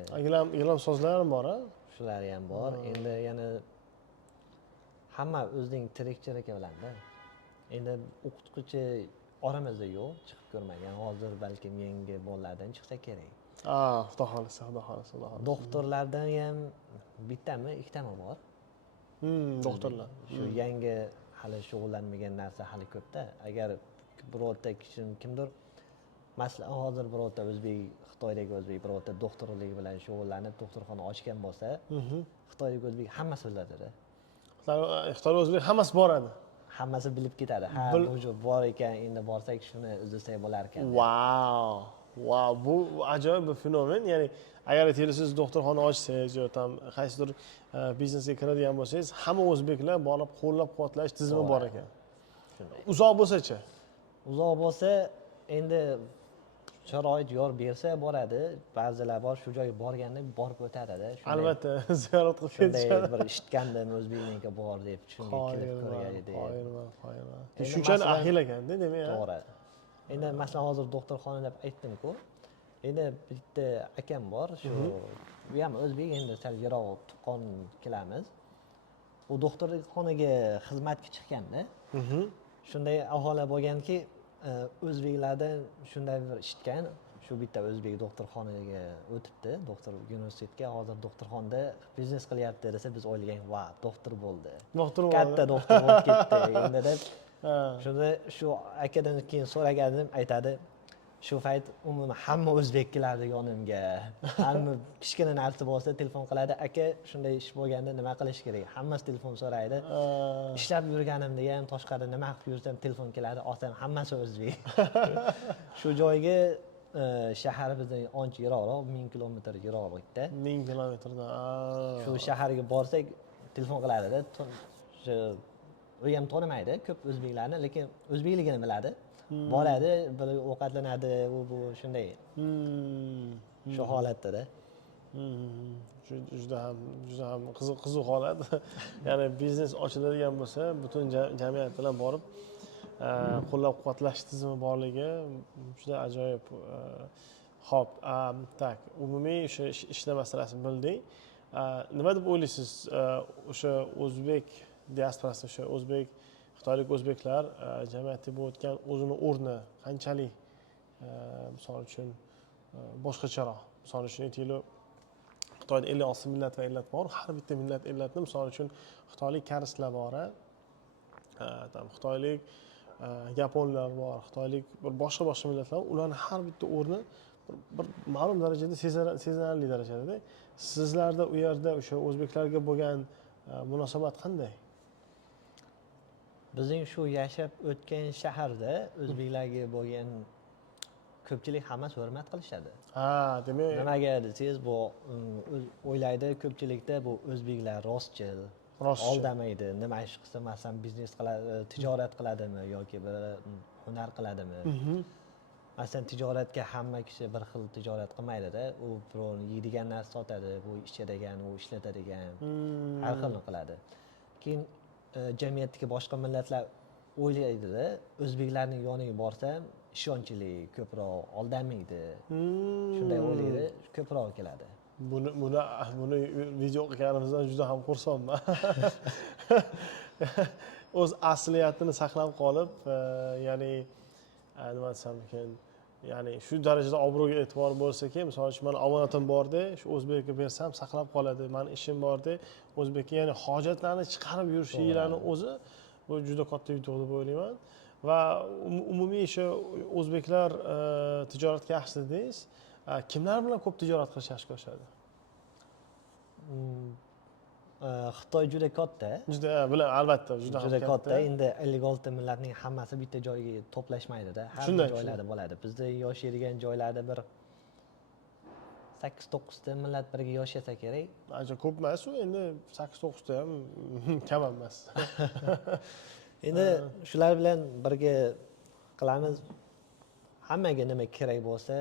Gilam sozlar ham bor, a? Shular ham bor. Endi yana hamma o'zining tirikchiligi bilan-da. Endi o'qituvchi oramizda yo'q, chiqib ko'rmagan. Hozir balkim yangi bolalardan chiqsa kerak. Xudo xolisa, xudo xolisa. Doktorlardan ham bittami, ikkitami bor. Doktorlar. Shu yangi hali shug'ullanmagan narsa hali ko'pda. Agar birorta kimdir masalan hozir birorta o'zbek, Xitoydagi o'zbek birorta doktorlik bilan shug'ullanib, doktorxona ochgan bo'lsa, Xitoydagi o'zbek hammasi biladi-da. Xitoy o'zbek hammasi boradi. Hammasi bilib ketadi. Ha, bu bor ekan, endi borsak shuni izlasak bo'lar ekan. Wow, bu ajoyib bir fenomen. Ya'ni agar siz doktorxona ochsangiz yo tam qaysidir biznesga kiradigan bo'lsangiz, hamma o'zbeklar borib qo'llab-quvvatlash tizimi bor ekan. Uzoq bo'lsa-chi? Uzoq bo'lsa, endi sharoit yor bersa boradi. Ba'zilar bor, shu joyga borganda borib o'tadi-da. Albatta, ziyorat qilib ketishadi. Shunday bir eshitgandim, o'zbekniki bor deb, shunga kelib ko'rgan edi. Qoyilman. Shunchalik ahil ekanda, demak. To'g'ri. Endi masalan hozir doktorxona deb aytdim-ku. Endi bitta akam bor, shu u ham o'zbek, endi sal yiroq tuqqan kelamiz. U doktorxonaga xizmatga chiqqanda, shunday aholi bo'lganki, o'zbeklardan shunday bir eshitgan, shu bitta o'zbek doktorxonaga o'tibdi, doktor universitetga, hozir doktorxonada biznes qilyapti desa, biz o'ylagan, va, doktor bo'ldi. Katta doktor bo'lib ketdi. Endi deb shunda shu akadan keyin so'raganim, aytadi, shu payt umuman hamma o'zbek keladi yonimga. Hamma kichkina narsa bo'lsa telefon qiladi, aka shunday ish bo'lganda nima qilish kerak? Hammasi telefon so'raydi. Ishlab yurganimda ham tashqarida nima qilib yursam telefon keladi, olsam hammasi o'zbek. Shu joyga shahar bizdan ancha yiroqroq, 1000 kilometr yiroqlikda. 1000 kilometrdan. Shu shaharga borsak telefon qiladi-da. U ham tonimaydi ko'p o'zbeklarni, lekin o'zbekligini biladi. Boradi, bir ovqatlanadi, u bu shunday. Shu holatda-da. Juda ham qiziq holat. Ya'ni biznes ochiladigan bo'lsa, butun jamiyat bilan borib qo'llab-quvvatlash tizimi borligi juda ajoyib. Xo'p, tak, umumiy o'sha ishlar masalasini bildik. Nima deb o'ylaysiz, o'sha o'zbek diasporasi, o'sha o'zbek, xitoylik o'zbeklar jamiyatda bo'layotgan o'zini o'rni qanchalik, misol uchun boshqacharoq? Misol uchun aytaylik, Xitoyda 56 millat va illat bor. Har bitta millat illatni, misol uchun xitoylik karislar bor, xitoylik yaponlar bor, xitoylik bir boshqa millatlar, ularning har bitta o'rni bir ma'lum darajada sezilarli darajada. Sizlarda u yerda o'sha o'zbeklarga bo'lgan munosabat qanday? Bizning shu yashab o'tgan shaharda o'zbeklarga bo'lgan ko'pchilik hammasi hurmat qilishadi. Demak, nimaga desangiz, bu o'ylaydi ko'pchilikda bu o'zbeklar rostchil, aldamaydi. Nima ish qilsa, masalan, biznes qiladi, tijorat qiladimi yoki bir hunar qiladimi? Masalan, tijoratga hamma kishi bir xil tijorat qilmaydi-da. U birovni yeydigan narsa sotadi, bu ichadigan, u ishlatadigan, har xilni qiladi. Keyin jamiyatdagi boshqa millatlar o'ylaydi-da, o'zbeklarning yoniga borsam ishonchli, ko'proq aldamaydi. Shunday o'ylaydi, ko'proq keladi. Buni video qilganimizdan juda ham xursandman. O'z asliyatini saqlab qolib, ya'ni nima desam ekan, ya'ni shu darajada obro'ga e'tibor bo'lsa-ki, misol uchun men omonatim borda, shu o'zbekka bersam saqlab qoladi. Men ishim borda, o'zbekka, ya'ni hojatlarni chiqarib yurishinglarni o'zi bu juda katta yutuq deb o'ylayman. Va umumiy o'sha o'zbeklar tijoratga yaxshi dedingiz. Kimlar bilan ko'p tijorat qilishga ko'rishadi? Xitoy juda katta. Juda bilan albatta juda ham Juda katta. Endi 56 millatning hammasi bitta joyga to'plashmaydi-da. Har Shunday, bir joylarda bo'ladi. Bizda yashaydigan joylarda bir 8-9 ta millat birga yashasa kerak. Ancha ko'p emas-ku, endi 8-9 ta ham kam emas. Endi shular bilan birga qilamiz. Hammaga nima kerak bo'lsa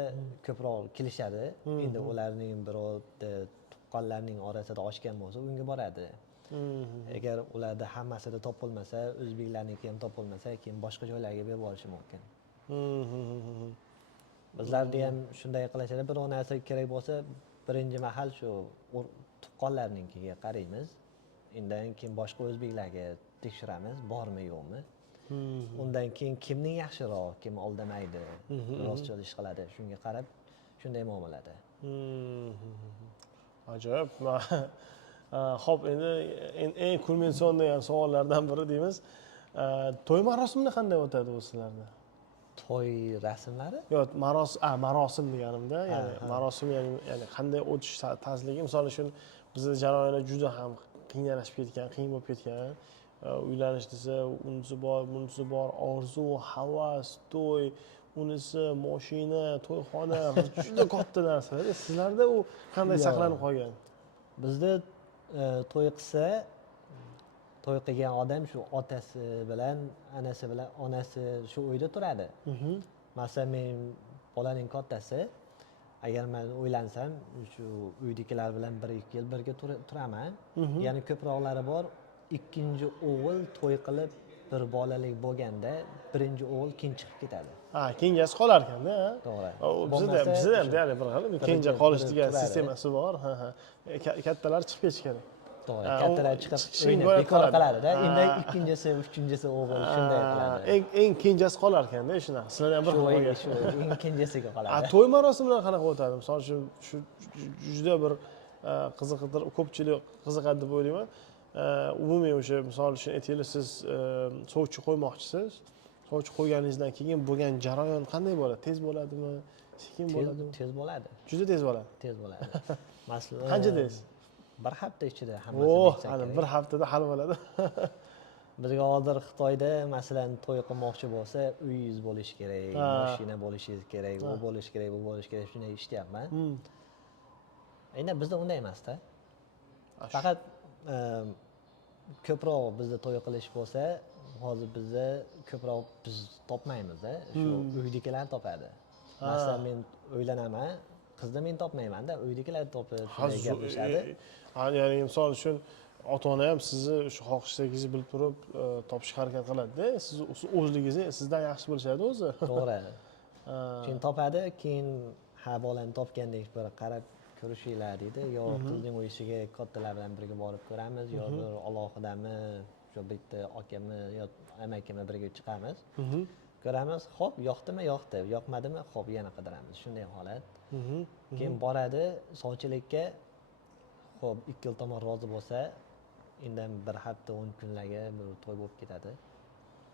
ko'proq kelishadi. Endi ularning birovda tuqqanlarning orasida oshgan bo'lsa, unga boradi. Agar ularda hammasida topilmasa, o'zbeklarniki ham topilmasa, keyin boshqa joylarga berib yuborishi mumkin. Bizlarda ham shunday qilishadi. Biror narsa kerak bo'lsa, birinchi mahal shu tuqqanlarnikiga qaraymiz. Undan keyin boshqa o'zbeklarga tekshiramiz, bormi, yo'qmi. Undan keyin kimning yaxshiroq, kim aldamaydi, rostchil ish qiladi, shunga qarab shunday muomalada. Ajoyib. Xo'p, endi eng kulminson degan savollardan biri deymiz. To'y marosimi qanday o'tadi bu sizlarda? To'y rasmlari? Yo'q, marosim deganimda, ya'ni marosim ya'ni qanday o'tish tezligi, misol uchun bizda jarayonlar juda ham qiynalashib ketgan, qiyin bo'lib ketgan. Uylanish desa, unisi bor, bunisi bor, orzu, havas, to'y, unisi mashina, to'yxona, juda katta narsalar. Sizlarda u qanday saqlanib qolgan? Bizda to'y qilsa, to'y qilgan odam shu otasi bilan, anasi bilan, onasi shu uyda turadi. Masalan, men bolaning kattasi, agar men uylansam, shu uydagilar bilan 1-2 yil birga turaman. Ya'ni ko'proqlari bor. Ikkinchi o'g'il to'y qilib bir bolalik bo'lganda, birinchi o'g'il keyin chiqib ketadi. Kenjasi qolar ekanda, ha? To'g'ri. Bizda ham deyarli bir xil kenja qolish degan sistemasi bor. Kattalar chiqib ketish kerak. To'g'ri, kattalar chiqib bekor qiladi-da. Endi ikkinchisi, uchinchisi o'g'il shunday qiladi. Eng kenjasi qolar ekanda, shunaqa. Sizlar ham bir xil bo'lgan. Shu eng kenjasiga qoladi. To'y marosimlari qanaqa o'tadi? Misol uchun shu juda bir ko'pchilik qiziqadi deb o'ylayman. Umumiy o'sha misol uchun aytaylik, siz sovchi qo'ymoqchisiz. Sovchi qo'yganingizdan keyin bo'lgan jarayon qanday bo'ladi? Tez bo'ladimi? Sekin bo'ladimi? Tez bo'ladi. Juda tez bo'ladi. Tez bo'ladi. Masalan, qancha tez? Bir hafta ichida hammasi hali bir haftada hal bo'ladi. Bizga hozir Xitoyda masalan to'y qilmoqchi bo'lsa, uyingiz bo'lishi kerak, mashina bo'lishingiz kerak, u bo'lishi kerak, bu bo'lishi kerak, shunday ishlayapman. Endi bizda unday emas-da. Faqat ko'proq bizda to'y qilish bo'lsa, hozir bizda ko'proq biz topmaymiz-da, shu uydagilar topadi. Masalan, men o'ylanaman, qizni men topmayman-da, uydagilar topib shunday gaplashadi. Ya'ni misol uchun ota-ona ham sizni shu xohishlaringizni bilib turib topishga harakat qiladi-da. Siz o'zligingizni sizdan yaxshi bilishadi o'zi. To'g'ri. Keyin topadi, keyin ha bolani topgandek bir qarab ko'rishinglar deydi, yo qizning uyisiga kattalar bilan birga borib ko'ramiz, yo bir alohidami, shu bitta akami yo amakami birga chiqamiz. Ko'ramiz, xo'p, yoqdimi, yoqdi, yoqmadimi, xo'p, yana qidiramiz. Shunday holat. Keyin boradi sovchilikka, xo'p, ikki yil tomon rozi bo'lsa, undan bir hafta 10 kunlarga bir to'y bo'lib ketadi.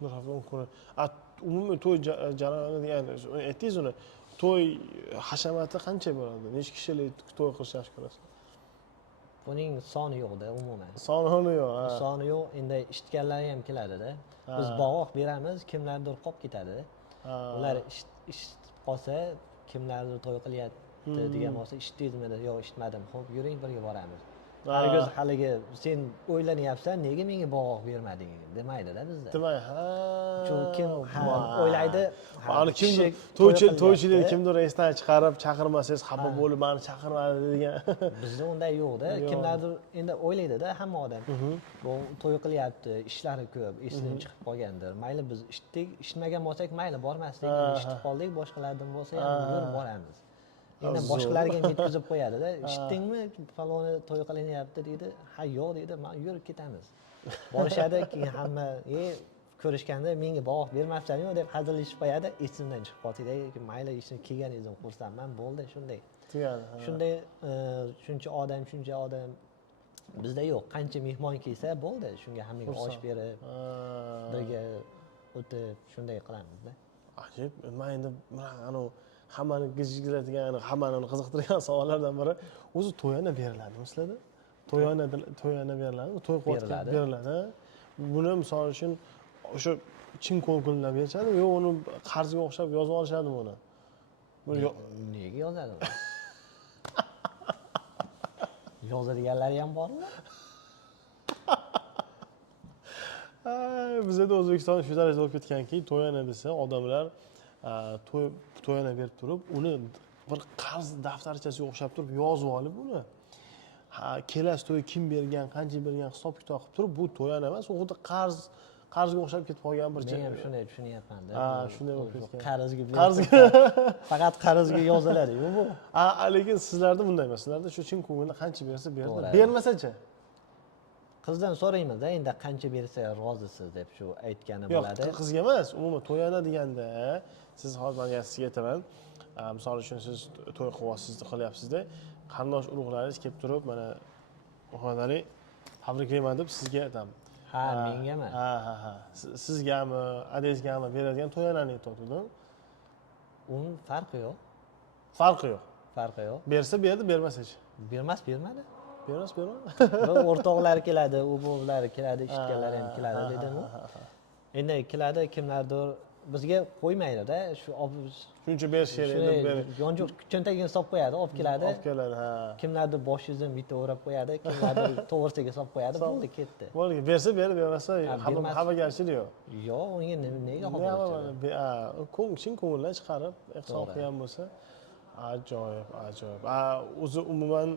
Bir hafta 10 kun. Umumiy to'y jarayoni, ya'ni aytdingiz uni, to'y hashamati qancha bo'ladi? Necha kishilik to'y qilish yaxshi ko'rasiz? Buning soni yo'q-da umuman. Soni yo'q. Soni yo'q. Endi eshitganlar ham keladi-da. Biz bog'oq beramiz, kimlardir qolib ketadi. Ular ish qolsa, kimlardir to'y qilyapti degan bo'lsa, eshitdingizmi? Yo'q, eshitmadim. Xo'p, yuring birga boramiz. Hargiz haligi sen o'ylanyapsan, nega menga bog'oq bermading demaydi-da bizda. Demak, Chunki kim o'ylaydi, kimdir to'ychilik kimdir esdan chiqarib chaqirmasangiz xafa bo'lib meni chaqirmadi degan. Bizda unday yo'q-da. Kimlardir endi o'ylaydi-da hamma odam. Bu to'y qilyapti, ishlari ko'p, esidan chiqib qolgandir. Mayli biz ishdik, ishmagan bo'lsak mayli bormasdik, eshitib qoldik, boshqalardan bo'lsa ham yur boramiz. Endi boshqalarga ham yetkazib qo'yadi-da. Eshitdingmi, faloni to'y qilinyapti deydi. Ha, yo'q deydi, men yurib ketamiz. Borishadi, keyin hamma, ko'rishganda menga bog'oq bermabsan-ku deb hazillashib qo'yadi, esimdan chiqib qoldi. Mayli, ishni kelganingizdan xursandman, bo'ldi, shunday. Shunday shuncha odam bizda yo'q. Qancha mehmon kelsa bo'ldi, shunga hammaga osh berib, birga o'tib shunday qilamiz-da. Ajib. Men endi mana hammani gijgiladigan, hammani qiziqtirgan savollardan biri, o'zi to'y yana beriladimi sizlarda? to'yona beriladi, to'y quvvatga beriladi. Buni misol uchun o'sha chin ko'ngildan berishadi, yo uni qarzga o'xshab yozib olishadimi uni? Nega yozadi? Yozadiganlari ham bormi? Bizda O'zbekiston shu darajada bo'lib ketganki, to'yona desa odamlar to'yona berib turib, uni bir qarz daftarchasiga o'xshab turib yozib olib uni. Kelasi to'y kim bergan, qancha bergan hisob-kitob qilib turib, bu to'yona emas, u xuddi qarzga o'xshab ketib qolgan bir Men ham shunday tushunyapman-da. Shunday bo'lib ketgan. Qarzga faqat qarzga yoziladi-ku bu. Lekin sizlarda bunday emas. Sizlarda shu chin ko'ngilda qancha bersa beradi. Bermasa-chi? Qizdan so'raymiz-da, endi qancha bersa rozisiz deb shu aytgani bo'ladi. Yo'q, qizga emas, umuman to'yona deganda siz hozir men sizga aytaman. Misol uchun siz to'y qilyapsiz-da, qarindosh urug'laringiz kelib turib, mana xonaning tabriklayman deb sizga aytaman. Ha, mengami? Ha. Sizgami, adangizgami beradigan to'yonani aytdim. Uning farqi yo'q. Farqi yo'q. Bersa berdi, bermasa-chi? Bermadi. Bermadi. O'rtoqlari keladi, o'g'illari keladi, eshitganlar ham keladi dedim-ku. Endi keladi, kimlardir bizga qo'ymaydi-da, shuncha berish kerak deb beradi. Yonjoq cho'ntagiga solib qo'yadi, olib keladi. Ha. Kimlardir boshidan bitta o'rab qo'yadi, kimlardir to'g'risiga solib qo'yadi, bo'ldi, ketdi. Bo'ldi, bersa berdi, bermasa xafagarchilik yo'q. Yo'q, unga nega xafagarchilik? Chin ko'ngildan chiqarib, ehson qilgan bo'lsa, ajoyib. O'zi umuman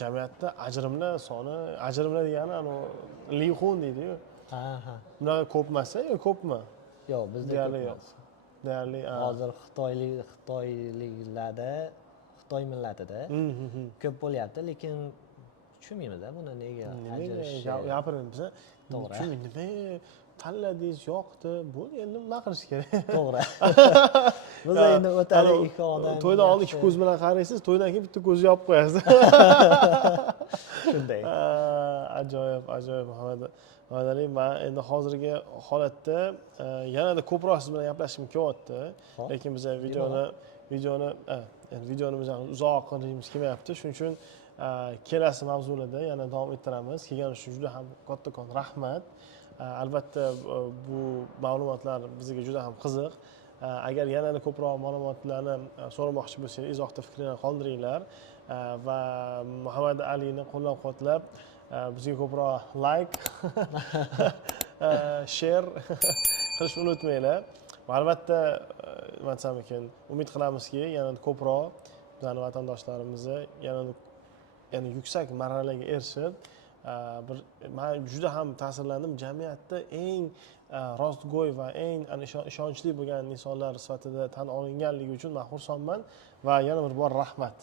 jamiyatda ajrimlar soni, ajrimlar degani lixun deydi-ku. Ha. Bunaqa ko'p emas-a, ko'pmi? Yo'q, bizda ko'p emas. Deyarli hozir Xitoyliklarda, Xitoy millatida ko'p bo'lyapti, lekin tushunmaymiz-da buni nega ajrashish. Gapiring biza. To'g'ri. Nima tanladingiz, yoqdi, bu endi nima qilish kerak? To'g'ri. Biz endi o'talik ikki odam. To'ydan oldin ikki ko'z bilan qaraysiz, to'ydan keyin bitta ko'zni yopib qo'yasiz. Shunday. Ajoyib, Muhammad Ali. Men endi hozirgi holatda yanada ko'proq siz bilan gaplashishim kelyapti, lekin biz videoni uzoq qilishimiz kelmayapti. Shuning uchun kelasi mavzularda yana davom ettiramiz. Kelganingiz uchun juda ham kattakon rahmat. Albatta bu ma'lumotlar bizga juda ham qiziq. Agar yanada ko'proq ma'lumotlarni so'ramoqchi bo'lsangiz, izohda fikrlaringizni qoldiringlar va Muhammad Alini qo'llab-quvvatlab bizga ko'proq like, share qilishni unutmanglar. Albatta, nima desam ekan, umid qilamizki, yanada ko'proq bizning vatandoshlarimizni yana yuksak marralarga erishib, men juda ham ta'sirlandim. Jamiyatda eng rostgo'y va eng ishonchli bo'lgan insonlar sifatida tan olinganligi uchun men xursandman va yana bir bor rahmat.